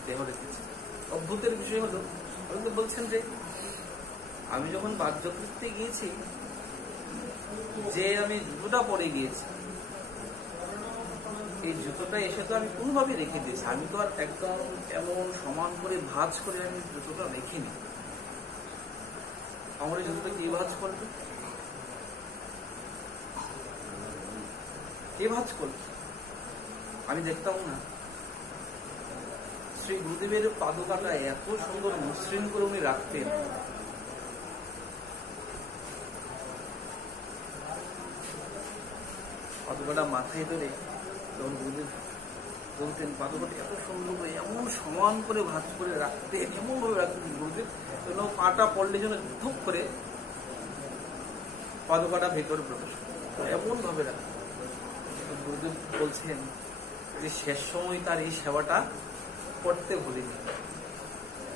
দেহ রেখেছে। অদ্ভুতের বিষয় হলো বলছেন যে আমি যখন বাহ্যকৃত্যে গিয়েছি, যে আমি জুতোটা পরে গিয়েছি, এই জুতোটা এসে তো আমি কোনোভাবে রেখে দিয়েছি, আমি তো আর একদম এমন সমান করে ভাঁজ করে আমি জুতোটা রেখিনি। আমার এই জুতোটা কি ভাঁজ করবে, কে ভাঁজ করবে? আমি দেখতাম না। শ্রী গুরুদেবের পাদুকাটা এত সুন্দর মসৃণ করে উনি রাখতেন, পাদুকাটা মাথায় ধরে যখন গুরুদেব বলতেন, পাদুকাটা এত সুন্দর করে এমন সমান করে ভাঁজ করে রাখতেন, এমন ভাবে রাখতেন গুরুদেব যেন পাটা পড়লে যেন ধূপ করে পাদুকাটা ভেতরে প্রবেশ করত, এমন ভাবে রাখতেন। গুরুদেব বলছেন যে শেষ সময় তার এই সেবাটা করতে ভুলিনি।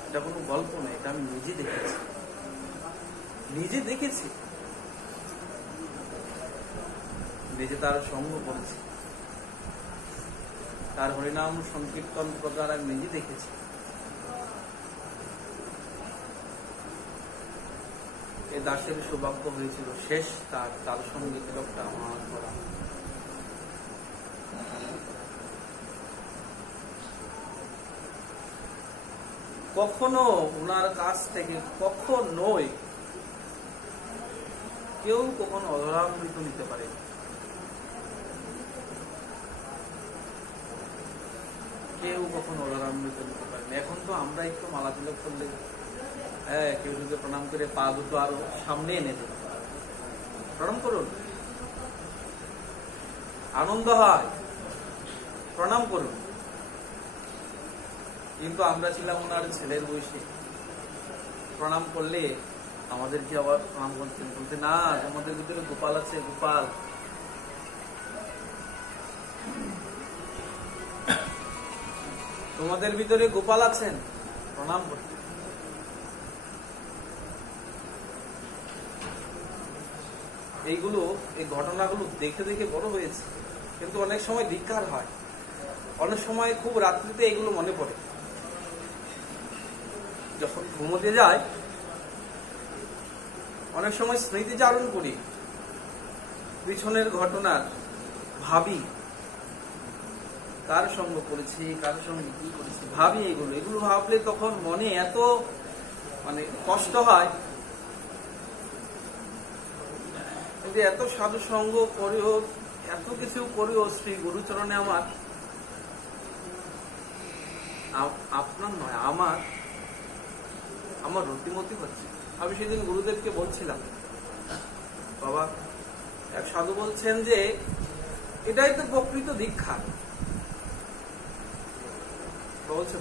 এটা কোনো গল্প নয়, এটা আমি নিজে দেখেছি, নিজে তার সঙ্গ করেছি, তার হরিনাম সংকীর্তন প্রচার আমি নিজে দেখেছি। এই দাসের সৌভাগ্য হয়েছিল শেষ তার সঙ্গে তিলকটা আমার করা। কখনো ওনার কাছ থেকে কখনোই কেউ কখনো অধরামৃত নিতে পারে, কেউ কখনো অধরামৃত নিতে পারে না। এখন তো আমরা একটু মালা তিলক করলে কেউ যদি প্রণাম করে পা দুটো আরো সামনে এনে দেবে, প্রণাম করুন, আনন্দ হয়, প্রণাম করুন। কিন্তু আমরা ছিলাম ওনার ছেলের বয়সে, প্রণাম করলে আমাদেরকে আবার প্রণাম করতেন, বলতে না আমাদের ভিতরে গোপাল আছে, গোপাল। তোমাদের ভিতরে গোপাল আছেন, প্রণাম করতে। এই ঘটনাগুলো দেখে দেখে বড় হয়েছে, কিন্তু অনেক সময় ধিক্কার হয়, অনেক সময় খুব রাত্রিতে এগুলো মনে পড়ে। যখন ঘুমোতে যায় অনেক সময় স্মৃতিচারণ করি, পিছনের ঘটনার ভাবি, কার সঙ্গ করেছি, কার সঙ্গে কি করেছি, ভাবি। এগুলো ভাবলে তখন মনে এত কষ্ট হয়, এত সাধু সঙ্গ করেও, এত কিছু করেও শ্রী গুরুচরণে আপনার নয়, আমার রতিমতি হচ্ছে। আমি সেদিন গুরুদেবকে বলছিলাম, বাবা এক সাধু বলছেন যে এটাই তো প্রকৃত দীক্ষা। বলছে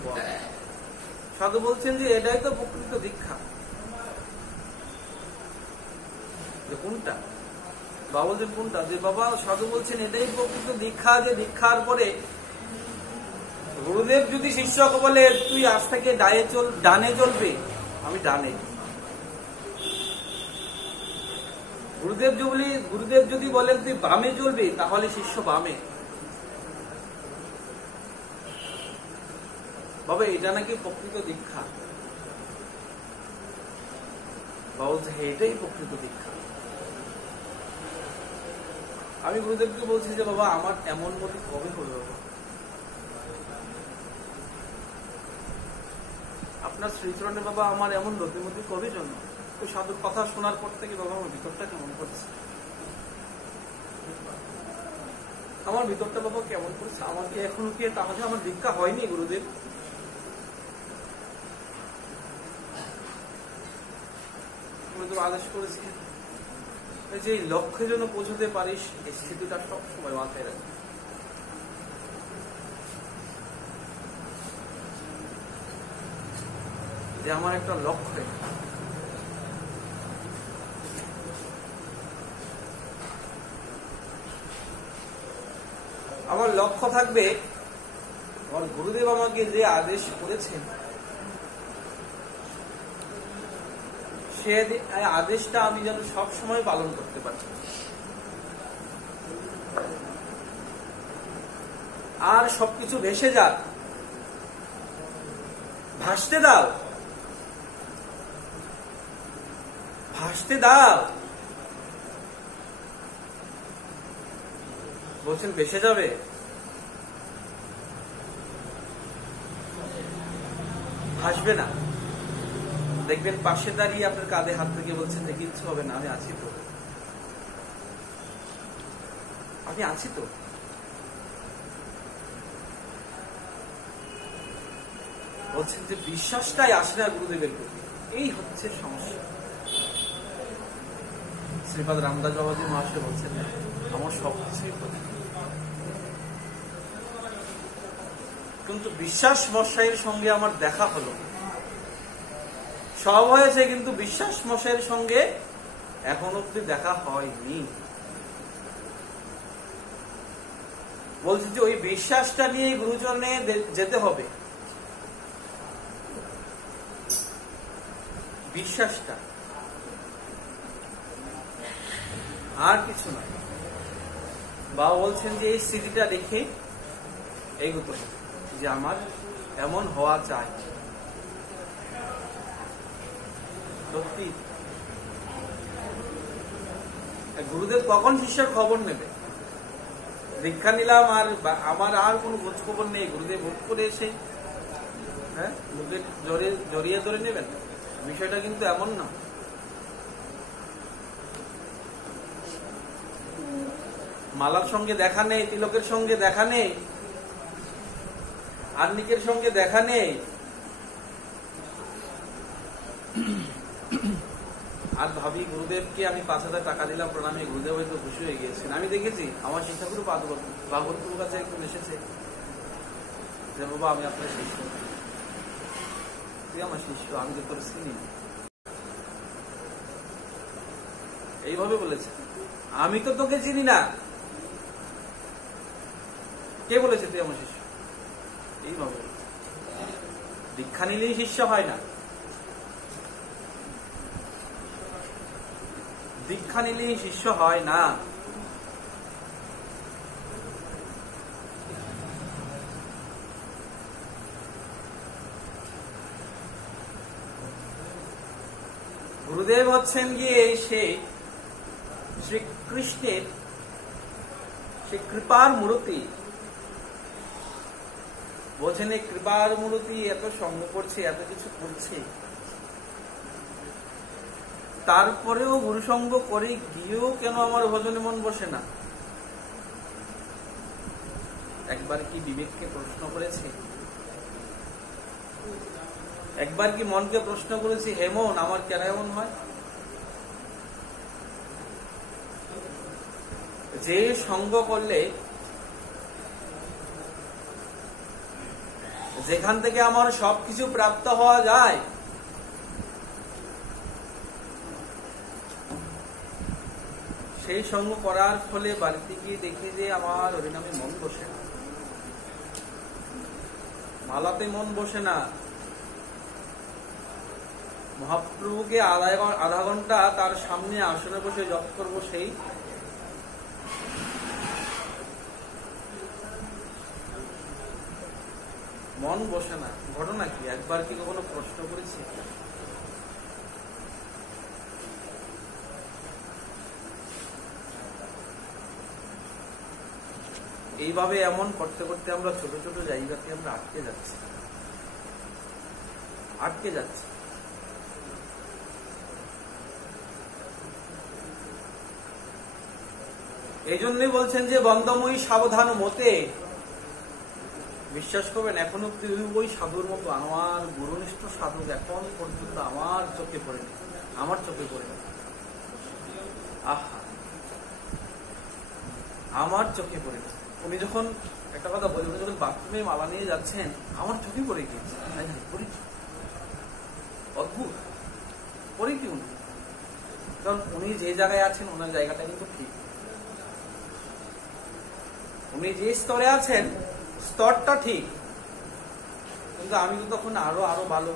সাধু বলছেন যে এটাই তো প্রকৃত দীক্ষা। কোনটা? বাবা বলছেন কোনটা? যে বাবা সাধু বলছেন এটাই প্রকৃত দীক্ষা, যে দীক্ষার পরে গুরুদেব যদি শিষ্যকে বলে তুই আজ থেকে ডানে চলবে, আমি ডানে। গুরুদেব যদি বলেন তুই বামে চলবে, তাহলে শিষ্য বামে। বাবা এটা নাকি প্রকৃত দীক্ষা। বাবা বলছে এটাই প্রকৃত দীক্ষা। আমি গুরুদেবকে বলছি যে বাবা আমার এমন মনে কবে হলো, বাবা আপনার শ্রীচরণে বাবা আমার এমন রতিমতি কবে জন্য? তো সাধুর কথা শোনার পর থেকে বাবা আমার ভিতরটা কেমন করছে, আমার ভিতরটা বাবা কেমন করছে, আমাকে এখনো কি তাহলে আমার দীক্ষা হয়নি গুরুদেব? আদেশ করেছি যে লক্ষ্যে যেন পৌঁছতে পারিস, এই স্মৃতিটা সবসময় মাথায় রাখবি। যে আমার একটা লক্ষ্য, আমার লক্ষ্য থাকবে আমার গুরুদেব আমাকে যে আদেশ করেছেন সে আদেশটা আমি যেন সব সময় পালন করতে পারি। আর সবকিছু ভেসে যাক, ভাসতে দাও, ভাসতে দাও। বলছেন ভেসে যাবে, ভাসবে না। দেখবেন পাশে দাঁড়িয়ে আপনার কাঁধে হাত থেকে বলছেন যে কিচ্ছু হবে না, আমি আছি তো, আমি আছি তো। বলছেন যে বিশ্বাসটাই আসে না গুরুদেবের প্রতি, এই হচ্ছে সমস্যা। শ্রীপাদ রামদাস বাবাজি মহাশয় বলছেন আমার সবকিছুই প্রতি, কিন্তু বিশ্বাস মশাইয়ের সঙ্গে আমার দেখা হলো, সব হয়েছে, কিন্তু বিশ্বাস মশাইয়ের সঙ্গে এখন অব্দি দেখা হয়নি। বলছি যে ওই বিশ্বাসটা নিয়ে গুরুচরণে যেতে হবে, বিশ্বাসটা, আর কিছু না। বাবা বলছেন যে এই স্মৃতিটা দেখে এগোতে হবে, যে আমার এমন হওয়া চাই। সত্যি গুরুদেব কখন শিষ্যের খবর নেবে? দীক্ষা নিলাম আর আমার আর কোন খোঁজ খবর নেই, গুরুদেব ভোট করে এসে মুখে জড়িয়ে ধরে নেবেন, বিষয়টা কিন্তু এমন না। মালার সঙ্গে দেখা নেই, তিলকের সঙ্গে দেখা নেই, আর্নিকের সঙ্গে দেখা নেই, আর ভাবি গুরুদেবকে আমি 5,000 টাকা দিলাম প্রণামে, গুরুদেব হয়তো খুশি হয়ে গিয়েছেন। আমি দেখেছি আমার শিক্ষাগুরু ভাগবতপুর কাছে একদম এসেছে যে বাবা আমি আপনার শিষ্য, তুই আমার শিষ্য, আমি তো তোর চিনি না, এইভাবে বলেছে। আমি তো তোকে চিনি না, কে বলেছে তুই আমার শিষ্য? এইভাবে বলেছে। দীক্ষা নিলেই শিষ্য হয় না, দীক্ষা নিলেই শিষ্য হয় না। গুরুদেব হচ্ছেন গিয়ে সেই শ্রীকৃষ্ণের সেই কৃপার মূর্তি। বলছেন এই কৃপার মূর্তি এত সঙ্গ করছে, এত কিছু করছে, তারপরেও গুরুসঙ্গ করে গিয়েও কেন আমার ভজনে মন বসে না? একবার কি বিবেককে প্রশ্ন করেছে? একবার কি মনকে প্রশ্ন করেছি, হে মন আমার কেন এমন হয়? যে সঙ্গ করলে যেখান থেকে আমার সবকিছু প্রাপ্ত হওয়া যায়, সেই সঙ্গ করার ফলে বাড়িতে গিয়ে দেখে যে আমার হরিনামে মন বসে না, মালাতে মন বসে না, মহাপ্রভুকে আধা ঘন্টা তার সামনে আসনে বসে জপ করবো, সেই মন বসে না। ঘটনা কি? একবার কি কখনো প্রশ্ন করেছি? এইভাবে এমন করতে করতে আমরা ছোট ছোট জায়গাতে আমরা আটকে যাচ্ছি। এই জন্যই বলছেন যে বন্দময়ী সাবধান মতে। বিশ্বাস করবেন এখন অব্দি ওই সাধুর মতো আমার গুরুনিষ্ঠ সাধু এখন পর্যন্ত আমার চোখে পড়েনি। আহা, আমার চোখে পড়ে উনি যখন একটা কথা বলি, উনি যখন বাথরুমে মালা নিয়ে যাচ্ছেন, আমার চোখে পড়ে গিয়েছে। অদ্ভুত পড়ে কি উনি, কারণ উনি যে জায়গায় আছেন ওনার জায়গাটা কিন্তু ঠিক, উনি যে স্তরে আছেন স্তরটা ঠিক, কিন্তু আমি তো তখন আরো ভালো,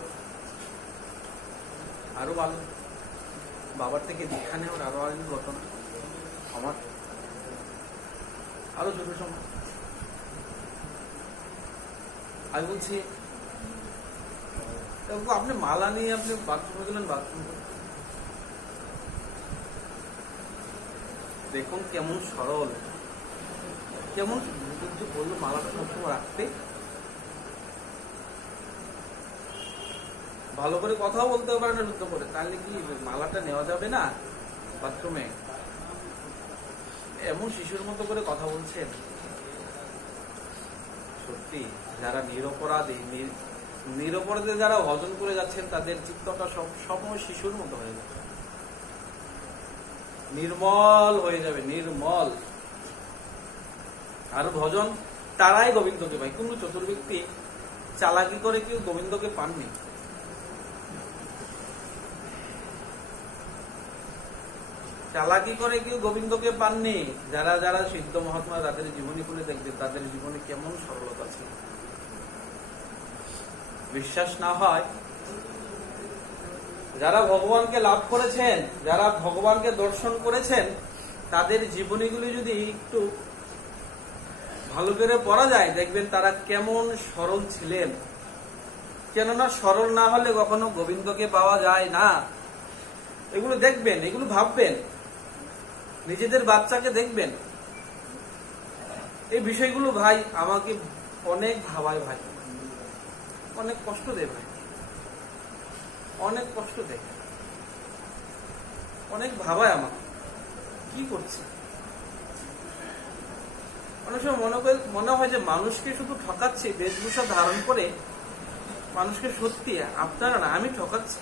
আরো ভালো বাবার থেকে দীক্ষা নেওয়ার আরো ঘটনা, আমার আরো ছোট সময়। আমি বলছি আপনি মালা নিয়ে আপনি বাথরুমে গেলেন, বাথরুম দেখুন কেমন সরল, কেমন বললো মালাটা সবসময় রাখতে, ভালো করে কথাও বলতে পারে না শুদ্ধ করে, তাহলে কি মালাটা নেওয়া যাবে না বাথরুমে? এমন শিশুর মতো করে কথা বলছেন। সত্যি যারা নিরপরাধে যারা ভজন করে যাচ্ছেন তাদের চিত্তটা সবসময় শিশুর মতো হয়ে যাবে, নির্মল হয়ে যাবে, নির্মল। আর ভজন তারাই গোবিন্দকে পায়, কোন চতুর্ব্যক্তি চালাকি করে কেউ গোবিন্দকে পাননি। চালাকি করে কেউ গোবিন্দকে পাননি। যারা যারা সিদ্ধ মহাত্মা তাদের জীবনী খুলে দেখবে, তাদের জীবনে কেমন সরলতা ছিল। বিশ্বাস না হয়, যারা ভগবানকে লাভ করেছেন, যারা ভগবানকে দর্শন করেছেন, তাদের জীবনীগুলি যদি একটু ভালো করে পড়া যায়, দেখবেন তারা কেমন সরল ছিলেন। কেননা সরল না হলে কখনো গোবিন্দকে পাওয়া যায় না। এগুলো দেখবেন, এগুলো ভাববেন, নিজেদের বাচ্চাকে দেখবেন। এই বিষয়গুলো ভাই আমাকে অনেক ভাবায় ভাই, অনেক কষ্ট দেয় ভাই, অনেক কষ্ট দেয়, অনেক ভাবায় আমাকে। কি করছে অনেক সময় মনে হয় যে মানুষকে শুধু ঠকাচ্ছে, বেশভূষা ধারণ করে মানুষকে সত্যি আপনারা না আমি ঠকাচ্ছি,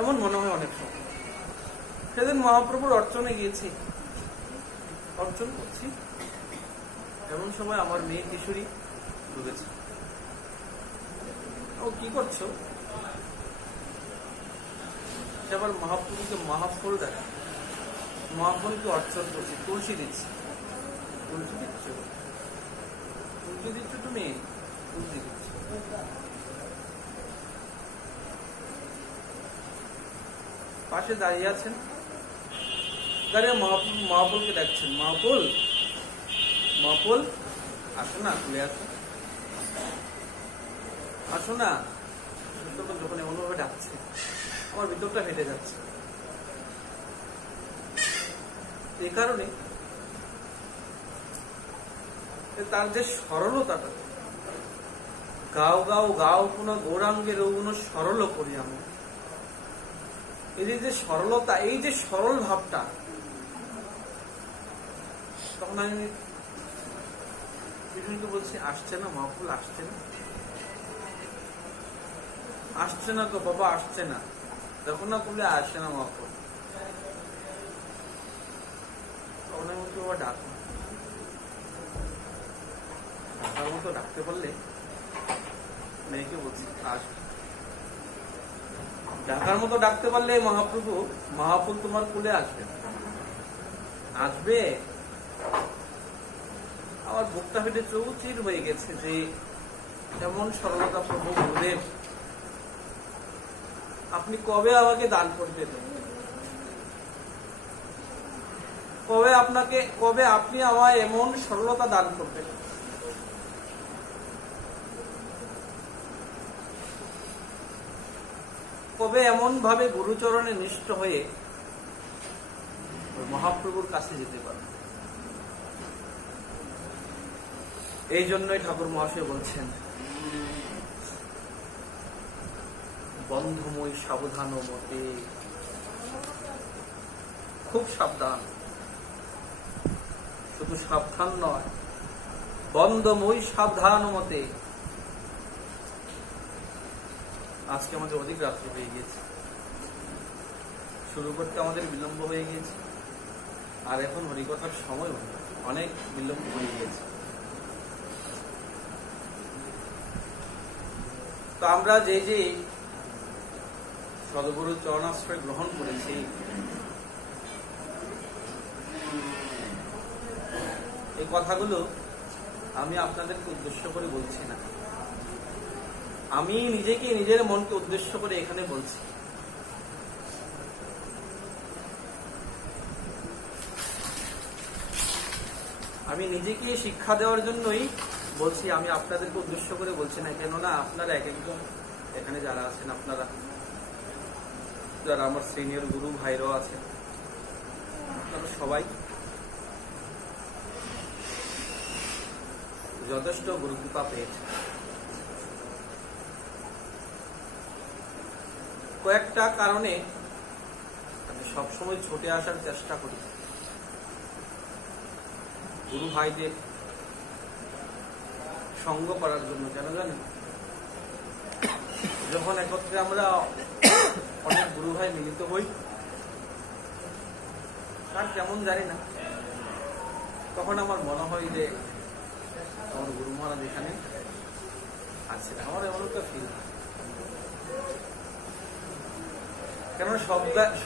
এমন মনে হয় অনেক সময়। সেদিন মহাপ্রভুর অর্চনে গিয়েছি, অর্চন করছি, এমন সময় আমার মেয়ে কিশোরী ঢুকেছে। ও কি করছো? সে আবার মহাপ্রভুকে মহাফল দেয়, মহাফলকে অর্চন করছি, তুলসী দিচ্ছি। তুলসী দিচ্ছ? তুলসী দিচ্ছ তুমি? তুলসী দিচ্ছ। পাশে দাঁড়িয়ে আছেন, দাঁড়িয়ে মহাপুলকে ডাকছেন, মহাপুল মহাপুল আসো না, খুলে আসো, আসো না। যখন এমনভাবে ডাকছে আমার ভিতরটা ফেটে যাচ্ছে। এই কারণে তার যে সরলতাটা, গাও গাও গাও কোন গৌরাঙ্গের কোন সরল করি আমি, এই যে সরলতা, এই যে সরল ভাবটা, তখন আমি কৃষ্ণকে বলছি আসছে না মহাপুল, আসছে না, আসছে না তো বাবা, আসছে না, দেখো না বলে আসছে না মহাপুল। তখন আমি বলছি বাবা ডাক, ডাকার মতো ডাকতে পারলে, মেয়েকে বলছি আসবে, ডাকার মতো ডাকতে পারলে মহাপুল তোমার কুলে আসবে, আসবে। আমার বুকটা ফেটে চৌচির হয়ে গেছে যে এমন সরলতা প্রভু গুরুদেব, আপনি কবে আমাকে দান করবেন, কবে আপনি আমায় এমন সরলতা দান করবেন। কবে এমন ভাবে গুরুচরণে নিষ্ঠ হয়ে মহাপ্রভুর কাছে যেতে পারবে। এই জন্যই ঠাকুর মহাশয় বলছেন, বন্ধময় সাবধান মতে, খুব সাবধান, শুধু সাবধান নয়, বন্ধময় সাবধান মতে। আজকে আমাদের অধিক রাত্রি হয়ে গেছে, শুরু করতে আমাদের বিলম্ব হয়ে গিয়েছে, আর এখন হরিকথার সময় অনেক বিলম্ব হয়ে গিয়েছে। তো আমরা যে যে সদ্গুরু চরণাশ্রয় গ্রহণ করেছি, এই কথাগুলো আমি আপনাদেরকে উদ্দেশ্য করে বলছি না, আমি নিজেকে নিজের মনকে উদ্দেশ্য করে এখানে বলছি। আমি নিজেকে শিক্ষা দেওয়ার জন্যই বলছি, আমি আপনাদেরকে উদ্দেশ্য করে বলছি না। কেননা আপনারা এক একজন এখানে যারা আছেন, আপনারা যারা আমার সিনিয়র গুরু ভাইরাও আছেন, আপনারা সবাই যথেষ্ট গুরুকৃপা পেয়েছে। কয়েকটা কারণে আমি সবসময় ছুটে আসার চেষ্টা করি গুরু ভাইদের সঙ্গ করার জন্য। কেন জানেন, যখন একত্রে আমরা অনেক গুরু ভাই মিলিত হই, তার কেমন জানি না, তখন আমার মনে হয় যে আমার গুরু মহারাজ এখানে আছে, আমার এমন একটা ফিল হয়। কেননা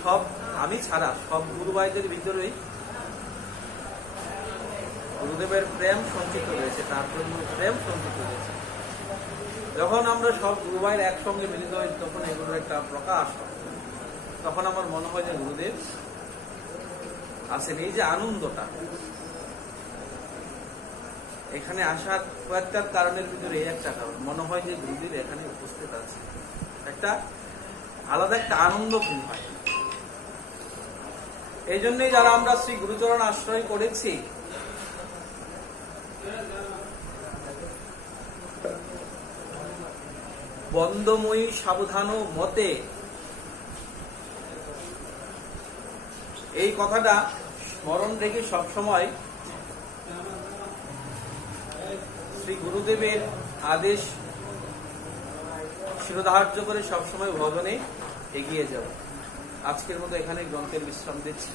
সব আমি ছাড়া সব গুরু ভাইদের ভিতরেই গুরুদেবের প্রেম সঞ্চিত রয়েছে, তার জন্য প্রেম সঞ্চিত রয়েছে। যখন আমরা সব গুরু ভাইয়ের একসঙ্গে মিলিত হই, তখন এগুলোর একটা প্রকাশ হয়। তখন আমার মনে হয় যে গুরুদেব আছেন। এই যে আনন্দটা, এখানে আসার কয়েকটা কারণের ভিতরে এই একটা কারণ, মনে হয় যে গুরুদেব এখানে উপস্থিত আছে, একটা আলাদা একটা আনন্দ ফিল হয়। এই জন্যই যারা আমরা শ্রী গুরুচরণ আশ্রয় করেছি, বন্দময়ী সাবধান মতে, এই কথাটা স্মরণ রেখে সবসময় শ্রী গুরুদেবের আদেশ শিরোধার্য করে সবসময় ভজনে এগিয়ে যাব। আজকের মতো এখানে গ্রন্থের বিশ্রাম দিচ্ছি।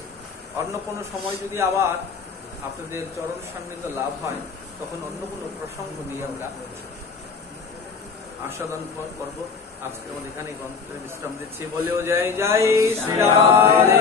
অন্য কোনো সময় যদি আবার আপনাদের চরণ সান্নিধ্য লাভ হয়, তখন অন্য কোনো প্রসঙ্গ নিয়ে আমরা আস্বাদন করব। আজকের মতো এখানে গ্রন্থের বিশ্রাম দিচ্ছি। বলেও জয় জয় শ্রী রাধে।